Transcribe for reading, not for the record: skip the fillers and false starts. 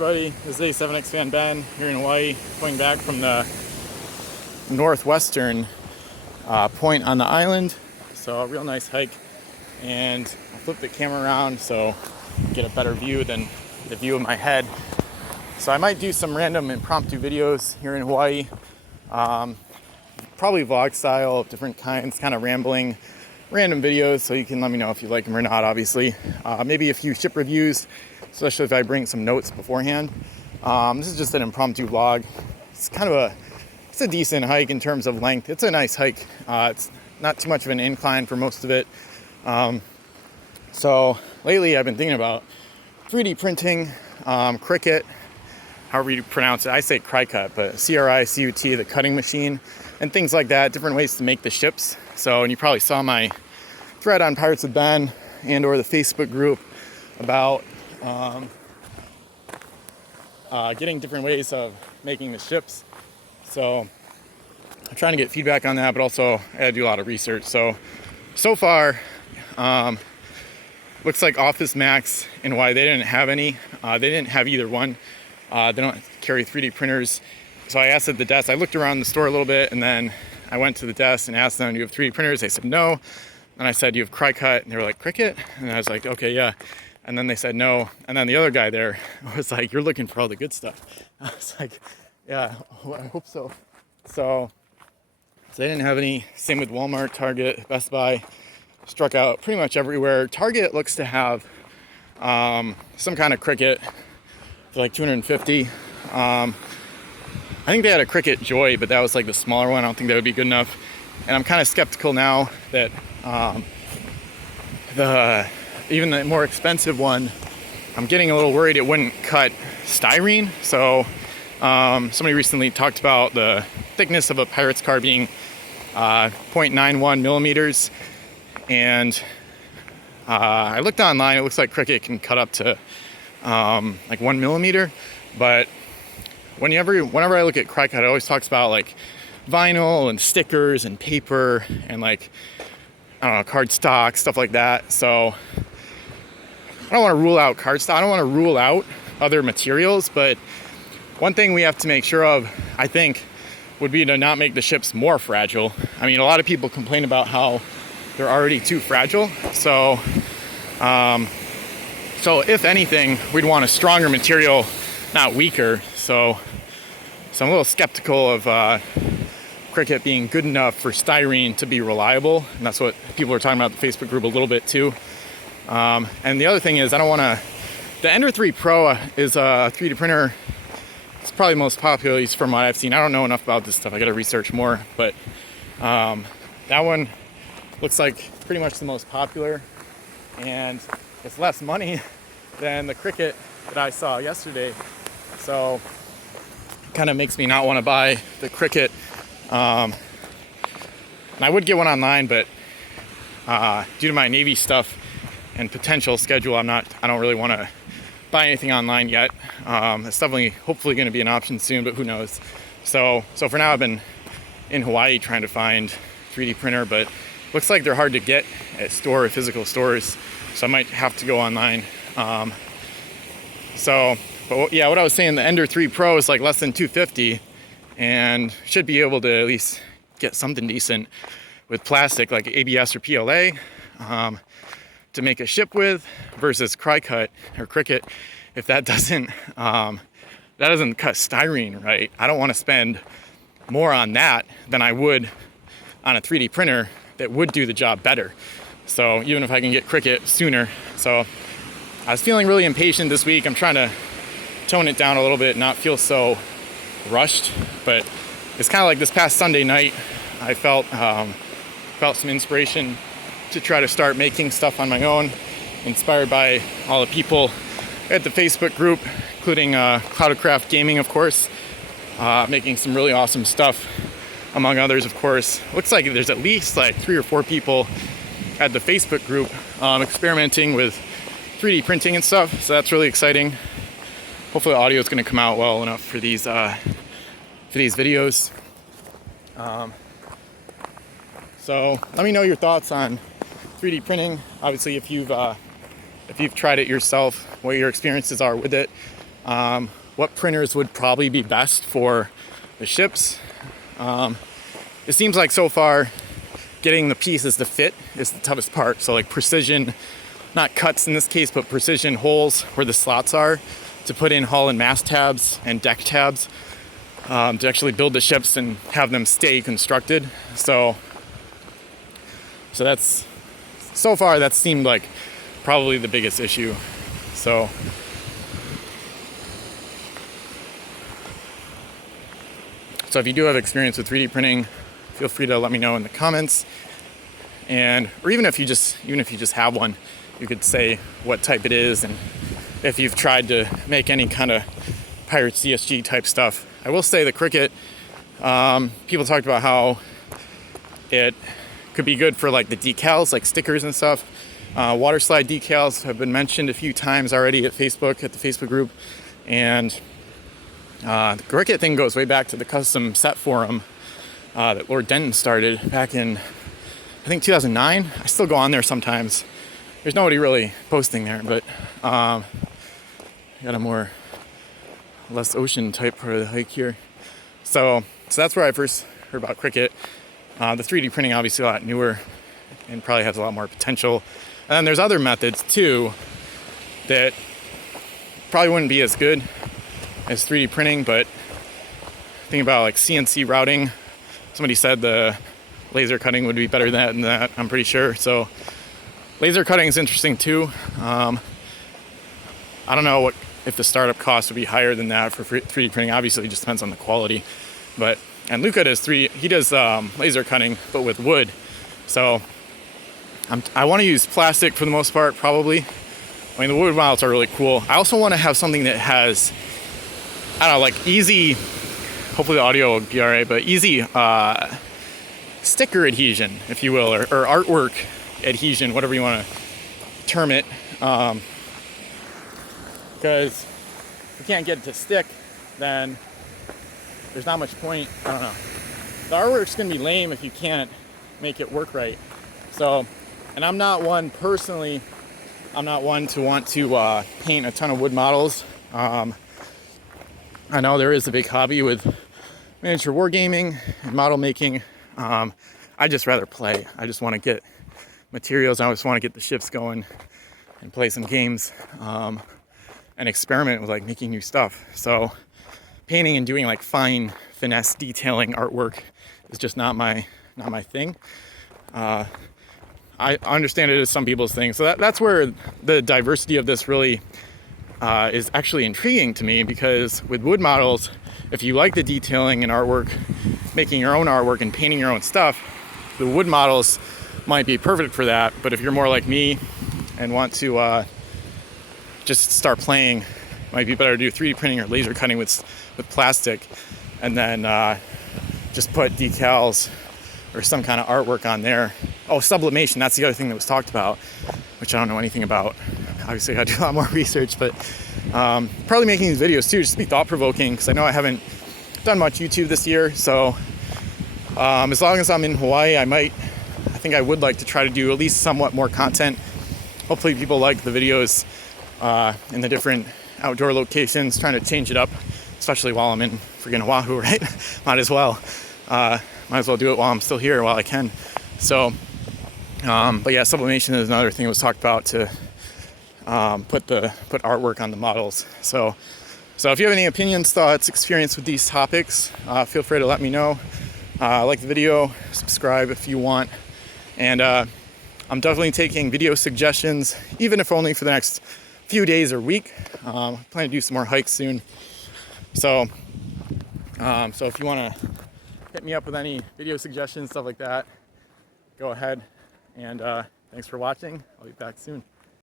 everybody, this is A7X Fan Ben here in Hawaii, going back from the northwestern point on the island. So a real nice hike, and I flipped the camera around so I get a better view than the view of my head. So I might do some random impromptu videos here in Hawaii, probably vlog style of different kinds, kind of rambling, random videos, so you can let me know if you like them or not, obviously. Maybe a few ship reviews, especially if I bring some notes beforehand. This is just an impromptu vlog. It's kind of it's a decent hike in terms of length. It's a nice hike. It's not too much of an incline for most of it. So lately I've been thinking about 3D printing, Cricut, however you pronounce it. I say Cricut, but CRICUT, the cutting machine, and things like that, different ways to make the ships. So, and you probably saw my thread on Pirates with Ben and or the Facebook group about getting different ways of making the ships. So I'm trying to get feedback on that, but also I had to do a lot of research. So far, looks like Office Max and why they didn't have any. They didn't have either one. They don't carry 3D printers. So I asked at the desk, I looked around the store a little bit, and then I went to the desk and asked them, do you have 3D printers? They said no. And I said, do you have Cricut? And they were like, Cricut? And I was like, okay, yeah. And then they said no. And then the other guy there was like, you're looking for all the good stuff. I was like, yeah, well, I hope so. So they didn't have any. Same with Walmart, Target, Best Buy. Struck out pretty much everywhere. Target looks to have some kind of Cricut for like $250. I think they had a Cricut Joy, but that was like the smaller one. I don't think that would be good enough. And I'm kind of skeptical now that even the more expensive one, I'm getting a little worried it wouldn't cut styrene. So somebody recently talked about the thickness of a Pirates car being 0.91 millimeters. And I looked online, it looks like Cricut can cut up to like 1 millimeter. But whenever I look at Cricut, it always talks about like vinyl and stickers and paper and like, I don't know, cardstock, stuff like that. So I don't want to rule out cardstock. I don't want to rule out other materials, but one thing we have to make sure of, I think, would be to not make the ships more fragile. I mean, a lot of people complain about how they're already too fragile. So if anything, we'd want a stronger material, not weaker. So I'm a little skeptical of Cricut being good enough for styrene to be reliable. And that's what people are talking about in the Facebook group a little bit too. And the other thing is, I don't want to, the Ender 3 Pro is a 3D printer. It's probably the most popular, at least from what I've seen. I don't know enough about this stuff. I got to research more, but that one looks like pretty much the most popular, and it's less money than the Cricut that I saw yesterday. So it kind of makes me not want to buy the Cricut. And I would get one online, but due to my Navy stuff and potential schedule, I don't really want to buy anything online yet. It's definitely, hopefully going to be an option soon, but who knows. So for now, I've been in Hawaii trying to find 3D printer, but looks like they're hard to get at physical stores. So I might have to go online. But what I was saying, the Ender 3 Pro is like less than $250 and should be able to at least get something decent with plastic like ABS or PLA to make a ship with, versus Cricut or Cricut. If that doesn't cut styrene right, I don't want to spend more on that than I would on a 3D printer that would do the job better. So even if I can get Cricut sooner. So I was feeling really impatient this week. I'm trying to tone it down a little bit, not feel so rushed. But it's kind of like this past Sunday night, I felt some inspiration to try to start making stuff on my own, inspired by all the people at the Facebook group, including Cloudcraft Gaming, of course, making some really awesome stuff, among others, of course. Looks like there's at least like 3 or 4 people at the Facebook group experimenting with 3D printing and stuff, so that's really exciting. Hopefully the audio is going to come out well enough for these videos. So let me know your thoughts on 3D printing. Obviously, if you've tried it yourself, what your experiences are with it. what printers would probably be best for the ships. It seems like so far getting the pieces to fit is the toughest part. So like precision, not cuts in this case, but precision holes where the slots are to put in hull and mast tabs and deck tabs to actually build the ships and have them stay constructed. So that's, so far that seemed like probably the biggest issue. So if you do have experience with 3D printing, feel free to let me know in the comments. Or even if you just have one, you could say what type it is and if you've tried to make any kind of Pirates CSG type stuff. I will say the Cricut, people talked about how it could be good for like the decals, like stickers and stuff. Water slide decals have been mentioned a few times already at Facebook, at the Facebook group. And the Cricut thing goes way back to the custom set forum that Lord Denton started back in, I think 2009. I still go on there sometimes. There's nobody really posting there, but got a less ocean type part of the hike here. So that's where I first heard about Cricut. The 3D printing obviously a lot newer and probably has a lot more potential. And then there's other methods too that probably wouldn't be as good as 3D printing, but think about like CNC routing. Somebody said the laser cutting would be better than that, I'm pretty sure. So laser cutting is interesting too. I don't know if the startup cost would be higher than that for 3D printing. Obviously, it just depends on the quality. And Luca does laser cutting, but with wood. So I want to use plastic for the most part, probably. I mean, the wood models are really cool. I also want to have something that has, I don't know, like easy, hopefully the audio will be all right, but easy sticker adhesion, if you will, or artwork adhesion, whatever you want to term it. Because if you can't get it to stick, then there's not much point. I don't know. The artwork's going to be lame if you can't make it work right. So, and I'm not one personally, I'm not one to want to paint a ton of wood models. I know there is a big hobby with miniature wargaming and model making. I just rather play. I just want to get materials. I just want to get the ships going and play some games and experiment with like making new stuff. So painting and doing like fine finesse detailing artwork is just not my thing. I understand it as some people's thing. So that's where the diversity of this really is actually intriguing to me, because with wood models, if you like the detailing and artwork, making your own artwork and painting your own stuff, the wood models might be perfect for that. But if you're more like me and want to just start playing, it might be better to do 3D printing or laser cutting with plastic, and then just put decals or some kind of artwork on there. Oh, sublimation, that's the other thing that was talked about, which I don't know anything about. Obviously, I do a lot more research, but probably making these videos too, just to be thought-provoking, because I know I haven't done much YouTube this year. So as long as I'm in Hawaii, I think I would like to try to do at least somewhat more content. Hopefully people like the videos in the different outdoor locations, trying to change it up, especially while I'm in freaking Oahu, right? Might as well do it while I'm still here, while I can. So, but yeah, sublimation is another thing that was talked about, to put artwork on the models. So if you have any opinions, thoughts, experience with these topics, feel free to let me know. Like the video, subscribe if you want, and I'm definitely taking video suggestions, even if only for the next few days or week. I plan to do some more hikes soon. So if you want to hit me up with any video suggestions, stuff like that, go ahead. And thanks for watching. I'll be back soon.